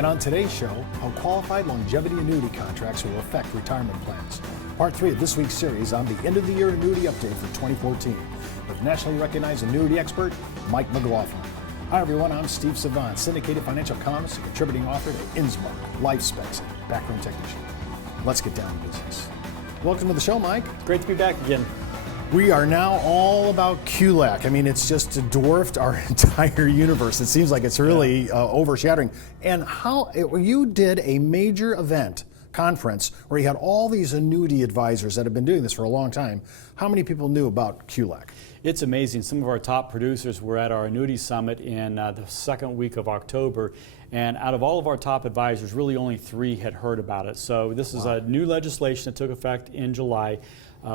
And on today's show, how qualified longevity annuity contracts will affect retirement plans. Part 3 of this week's series on the end of the year annuity update for 2014 with nationally recognized annuity expert Mike McGlothlin. Hi everyone, I'm Steve Savant, syndicated financial columnist and contributing author to Innsmouth, Life Specs, and Backroom Technician. Let's get down to business. Welcome to the show, Mike. Great to be back again. We are now all about QLAC. I mean, it's just dwarfed our entire universe. It seems like it's really overshadowing. And you did a major event, conference, where you had all these annuity advisors that have been doing this for a long time. How many people knew about QLAC? It's amazing. Some of our top producers were at our annuity summit in the second week of October. And out of all of our top advisors, really only 3 had heard about it. So this is a new legislation that took effect in July.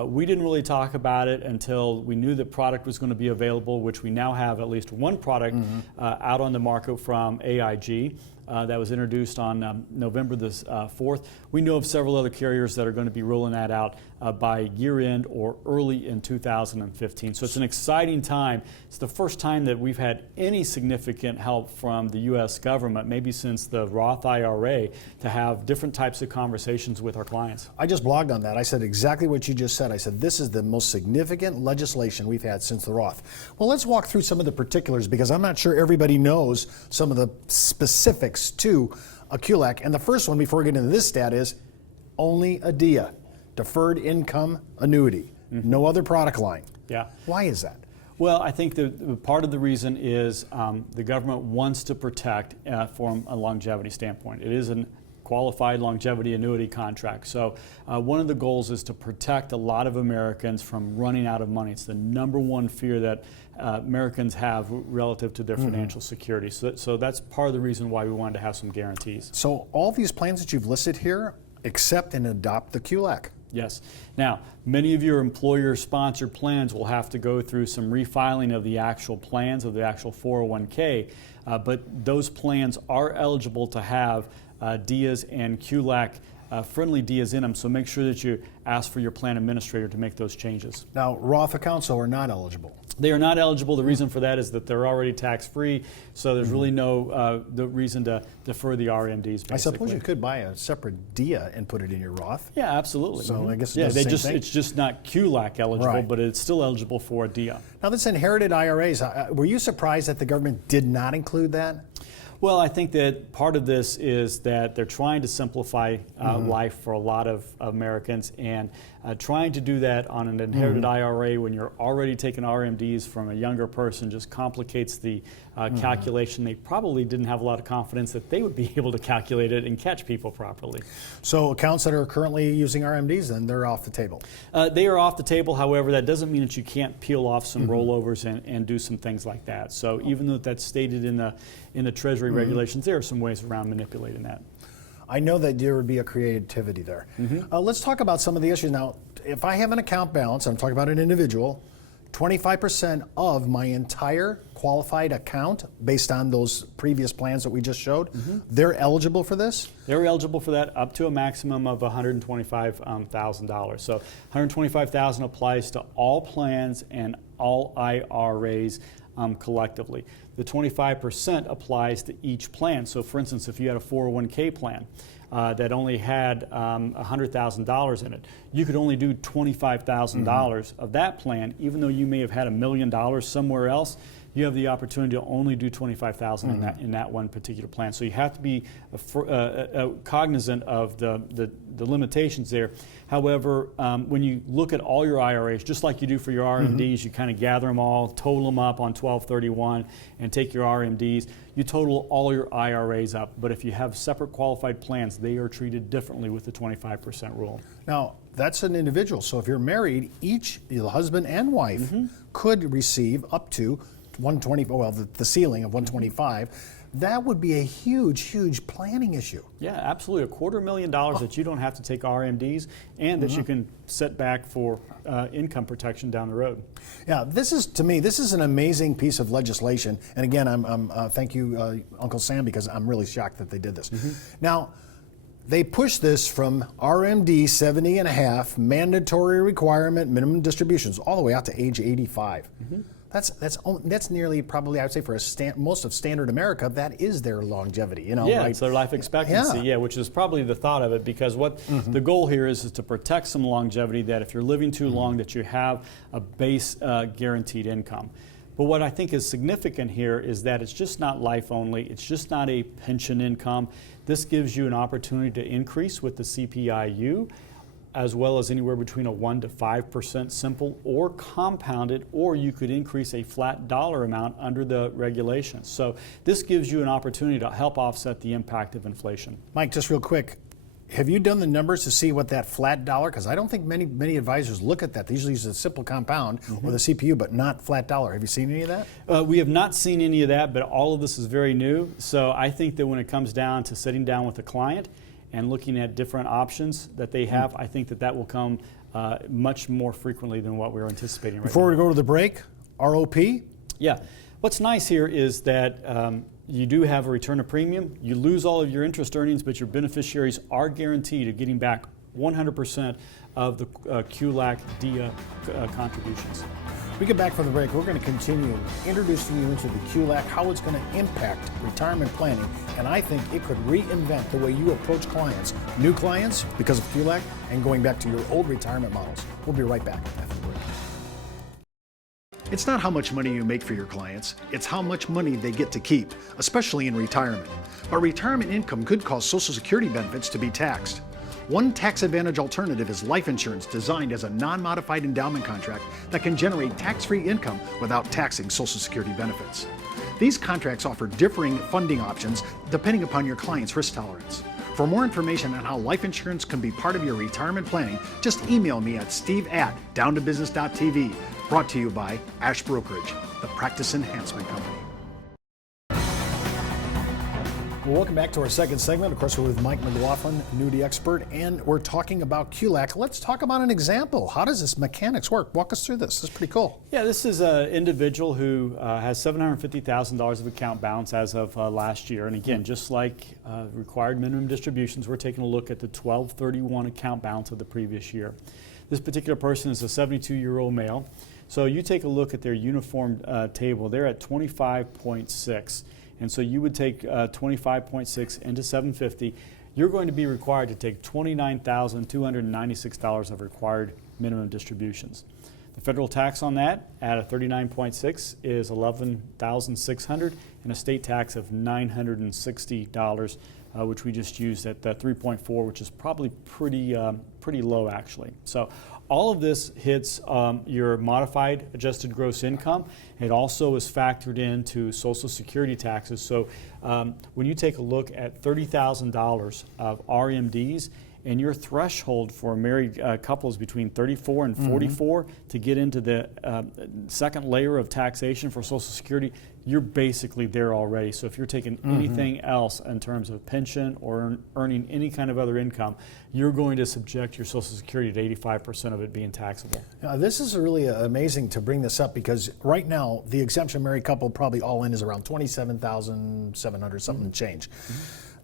We didn't really talk about it until we knew the product was going to be available, which we now have at least one product out on the market from AIG. That was introduced on November the 4th. We know of several other carriers that are going to be rolling that out by year end or early in 2015. So it's an exciting time. It's the first time that we've had any significant help from the U.S. government, maybe since the Roth IRA, to have different types of conversations with our clients. I just blogged on that. I said exactly what you just said. I said this is the most significant legislation we've had since the Roth. Well, let's walk through some of the particulars because I'm not sure everybody knows some of the specifics to a QLAC. And the first one, before we get into this stat, is only a DIA, deferred income annuity, no other product line. Yeah. Why is that? Well, I think the part of the reason is the government wants to protect from a longevity standpoint. It is a qualified longevity annuity contract. So one of the goals is to protect a lot of Americans from running out of money. It's the number one fear that Americans have relative to their financial security. So that's part of the reason why we wanted to have some guarantees. So all these plans that you've listed here accept and adopt the QLAC. Yes. Now, many of your employer-sponsored plans will have to go through some refiling of the actual plans, of the actual 401k, but those plans are eligible to have DIAs and QLAC friendly DIAs in them, so make sure that you ask for your plan administrator to make those changes. Now, Roth accounts are not eligible. They are not eligible. The reason for that is that they're already tax-free, so there's really no the reason to defer the RMDs, basically. I suppose you could buy a separate DIA and put it in your Roth. Yeah, absolutely. So I guess it does the same thing. It's just not QLAC eligible, but it's still eligible for a DIA. Now, this inherited IRAs, were you surprised that the government did not include that? Well, I think that part of this is that they're trying to simplify life for a lot of Americans, and trying to do that on an inherited IRA when you're already taking RMDs from a younger person just complicates the calculation. They probably didn't have a lot of confidence that they would be able to calculate it and catch people properly. So accounts that are currently using RMDs, then they're off the table? They are off the table. However, that doesn't mean that you can't peel off some rollovers and do some things like that. So even though that's stated in the Treasury regulations, there are some ways around manipulating that. I know that there would be a creativity there. Let's talk about some of the issues. Now, if I have an account balance, I'm talking about an individual, 25% of my entire qualified account, based on those previous plans that we just showed, they're eligible for this? They're eligible for that up to a maximum of $125,000. So $125,000 applies to all plans and all IRAs collectively. The 25% applies to each plan. So for instance, if you had a 401k plan that only had $100,000 in it, you could only do $25,000 of that plan, even though you may have had $1 million somewhere else. You have the opportunity to only do $25,000 in that one particular plan. So you have to be cognizant of the limitations there. However, when you look at all your IRAs, just like you do for your RMDs, you kind of gather them all, total them up on 12/31, and take your RMDs. You total all your IRAs up. But if you have separate qualified plans, they are treated differently with the 25% rule. Now, that's an individual. So if you're married, each the husband and wife could receive up to 120. Well, the ceiling of 125. That would be a huge, huge planning issue. Yeah, absolutely. $250,000 that you don't have to take RMDs and that you can set back for income protection down the road. Yeah, this is, to me, this is an amazing piece of legislation. And again, thank you, Uncle Sam, because I'm really shocked that they did this. Now, they pushed this from RMD 70 and a half, mandatory requirement, minimum distributions, all the way out to age 85. That's nearly probably, I would say, for most of standard America, that is their longevity. Yeah, right? It's their life expectancy. Yeah, which is probably the thought of it, because what the goal here is to protect some longevity. That if you're living too long, that you have a base guaranteed income. But what I think is significant here is that it's just not life only. It's just not a pension income. This gives you an opportunity to increase with the CPIU, as well as anywhere between a 1% to 5% simple or compounded, or you could increase a flat dollar amount under the regulations. So this gives you an opportunity to help offset the impact of inflation. Mike, just real quick, have you done the numbers to see what that flat dollar, because I don't think many advisors look at that. They usually use a simple compound or the CPU, but not flat dollar. Have you seen any of that? We have not seen any of that, but all of this is very new. So I think that when it comes down to sitting down with a client and looking at different options that they have, I think that will come much more frequently than what we're anticipating right now. Before we go to the break, ROP? Yeah. What's nice here is that you do have a return of premium. You lose all of your interest earnings, but your beneficiaries are guaranteed of getting back 100% of the QLAC DIA contributions. We get back from the break, we're going to continue introducing you into the QLAC, how it's going to impact retirement planning, and I think it could reinvent the way you approach clients, new clients because of QLAC, and going back to your old retirement models. We'll be right back after the break. It's not how much money you make for your clients, it's how much money they get to keep, especially in retirement. But retirement income could cause Social Security benefits to be taxed. One tax advantage alternative is life insurance designed as a non-modified endowment contract that can generate tax-free income without taxing Social Security benefits. These contracts offer differing funding options depending upon your client's risk tolerance. For more information on how life insurance can be part of your retirement planning, just email me at steve@downtobusiness.tv. Brought to you by Ash Brokerage, the practice enhancement company. Well, welcome back to our second segment. Of course, we're with Mike McGlothlin, annuity expert, and we're talking about QLAC. Let's talk about an example. How does this mechanics work? Walk us through this. This is pretty cool. Yeah, this is an individual who has $750,000 of account balance as of last year. And again, just like required minimum distributions, we're taking a look at the 12/31 account balance of the previous year. This particular person is a 72-year-old male. So you take a look at their uniform table. They're at 25.6. And so you would take 25.6 into 750. You're going to be required to take $29,296 of required minimum distributions. The federal tax on that at a 39.6 is $11,600, and a state tax of $960, which we just used at 3.4, which is probably pretty low actually. So all of this hits your modified adjusted gross income. It also is factored into Social Security taxes. So when you take a look at $30,000 of RMDs, and your threshold for a married couple is between 34 and 44 to get into the second layer of taxation for Social Security, you're basically there already. So if you're taking anything else in terms of pension or earning any kind of other income, you're going to subject your Social Security to 85% of it being taxable. Now, this is really amazing to bring this up, because right now the exemption married couple probably all in is around $27,700 something change.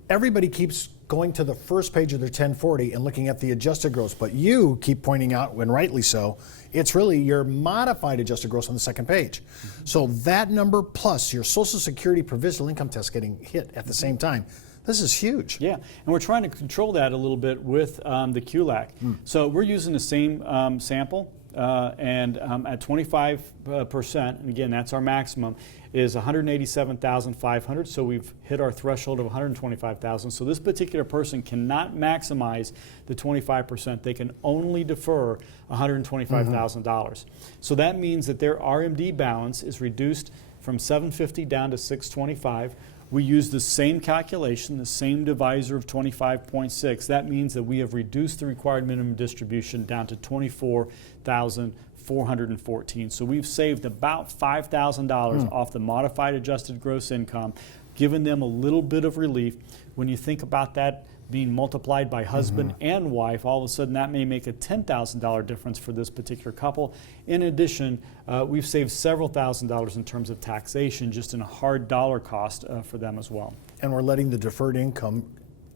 Everybody keeps going to the first page of their 1040 and looking at the adjusted gross, but you keep pointing out, and rightly so, it's really your modified adjusted gross on the second page. So that number plus your Social Security provisional income test getting hit at the same time, this is huge. Yeah, and we're trying to control that a little bit with the QLAC. So we're using the same sample, and at 25%, and again, that's our maximum, is $187,500. So we've hit our threshold of $125,000. So this particular person cannot maximize the 25%. They can only defer $125,000. So that means that their RMD balance is reduced from $750 down to $625. We use the same calculation, the same divisor of 25.6. That means that we have reduced the required minimum distribution down to $24,414. So we've saved about $5,000 off the modified adjusted gross income, given them a little bit of relief. When you think about that being multiplied by husband and wife, all of a sudden that may make a $10,000 difference for this particular couple. In addition, we've saved several $1,000s in terms of taxation, just in a hard dollar cost for them as well. And we're letting the deferred income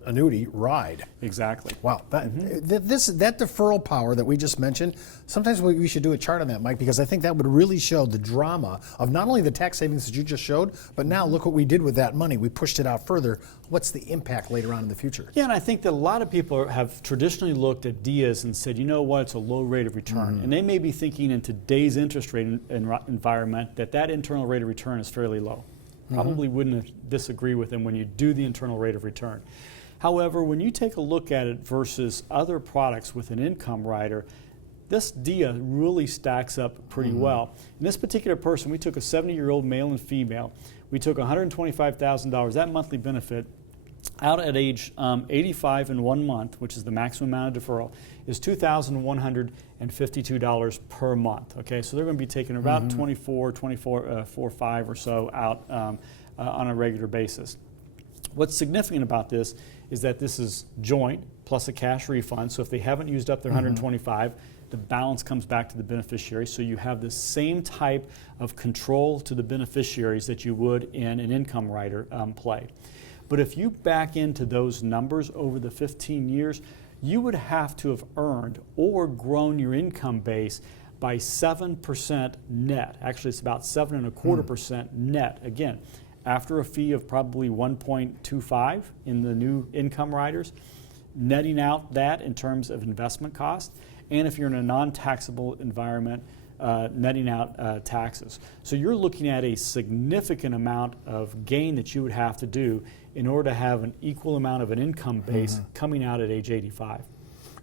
annuity ride. Exactly. Wow, that deferral power that we just mentioned, sometimes we should do a chart on that, Mike, because I think that would really show the drama of not only the tax savings that you just showed, but now look what we did with that money. We pushed it out further. What's the impact later on in the future? Yeah, and I think that a lot of people have traditionally looked at DIAs and said, you know what, it's a low rate of return. And they may be thinking in today's interest rate environment that internal rate of return is fairly low. Probably wouldn't disagree with them when you do the internal rate of return. However, when you take a look at it versus other products with an income rider, this DIA really stacks up pretty well. In this particular person, we took a 70-year-old male and female. We took $125,000, that monthly benefit, out at age 85 in 1 month, which is the maximum amount of deferral, is $2,152 per month. Okay, so they're going to be taking about 4.5 or so out on a regular basis. What's significant about this is that this is joint plus a cash refund. So if they haven't used up their 125, the balance comes back to the beneficiary. So you have the same type of control to the beneficiaries that you would in an income rider play. But if you back into those numbers over the 15 years, you would have to have earned or grown your income base by 7% net. Actually, it's about 7.25% net. Again, after a fee of probably 1.25 in the new income riders, netting out that in terms of investment cost, and if you're in a non-taxable environment, netting out taxes. So you're looking at a significant amount of gain that you would have to do in order to have an equal amount of an income base coming out at age 85.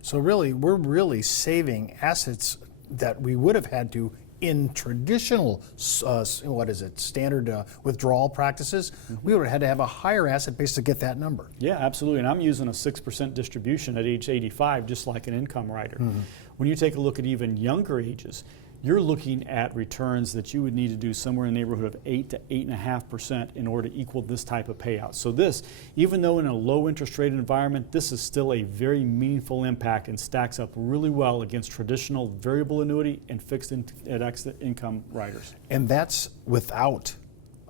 So really, we're really saving assets that we would have had to in traditional, standard withdrawal practices. We would have had to have a higher asset base to get that number. Yeah, absolutely. And I'm using a 6% distribution at age 85, just like an income rider. When you take a look at even younger ages, you're looking at returns that you would need to do somewhere in the neighborhood of 8 to 8.5% in order to equal this type of payout. So this, even though in a low interest rate environment, this is still a very meaningful impact and stacks up really well against traditional variable annuity and fixed income riders. And that's without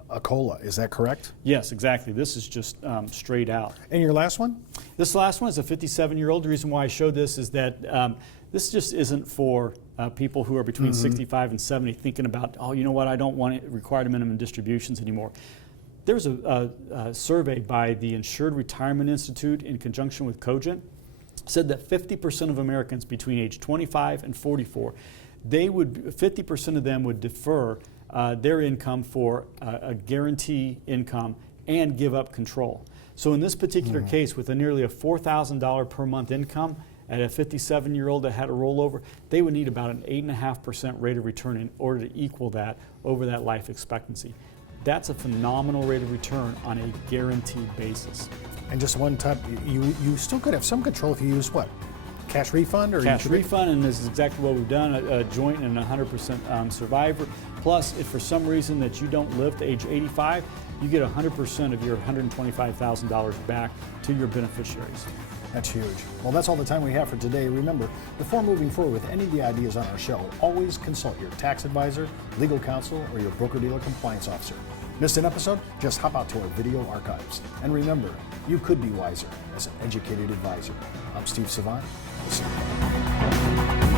a COLA, is that correct? Yes, exactly. This is just straight out. And your last one? This last one is a 57-year-old. The reason why I showed this is that this just isn't for people who are between 65 and 70 thinking about, oh, you know what, I don't want required minimum distributions anymore. There's a survey by the Insured Retirement Institute in conjunction with Cogent said that 50% of Americans between age 25 and 44, 50% of them would defer their income for a guarantee income and give up control. So in this particular case, with nearly a $4,000 per month income, at a 57-year-old that had a rollover, they would need about an 8.5% rate of return in order to equal that over that life expectancy. That's a phenomenal rate of return on a guaranteed basis. And just one type, you still could have some control if you use what? Cash refund? Or cash refund, and this is exactly what we've done, a joint and 100% survivor. Plus, if for some reason that you don't live to age 85, you get 100% of your $125,000 back to your beneficiaries. That's huge. Well, that's all the time we have for today. Remember, before moving forward with any of the ideas on our show, always consult your tax advisor, legal counsel, or your broker-dealer compliance officer. Missed an episode? Just hop out to our video archives. And remember, you could be wiser as an educated advisor. I'm Steve Savant. Listen.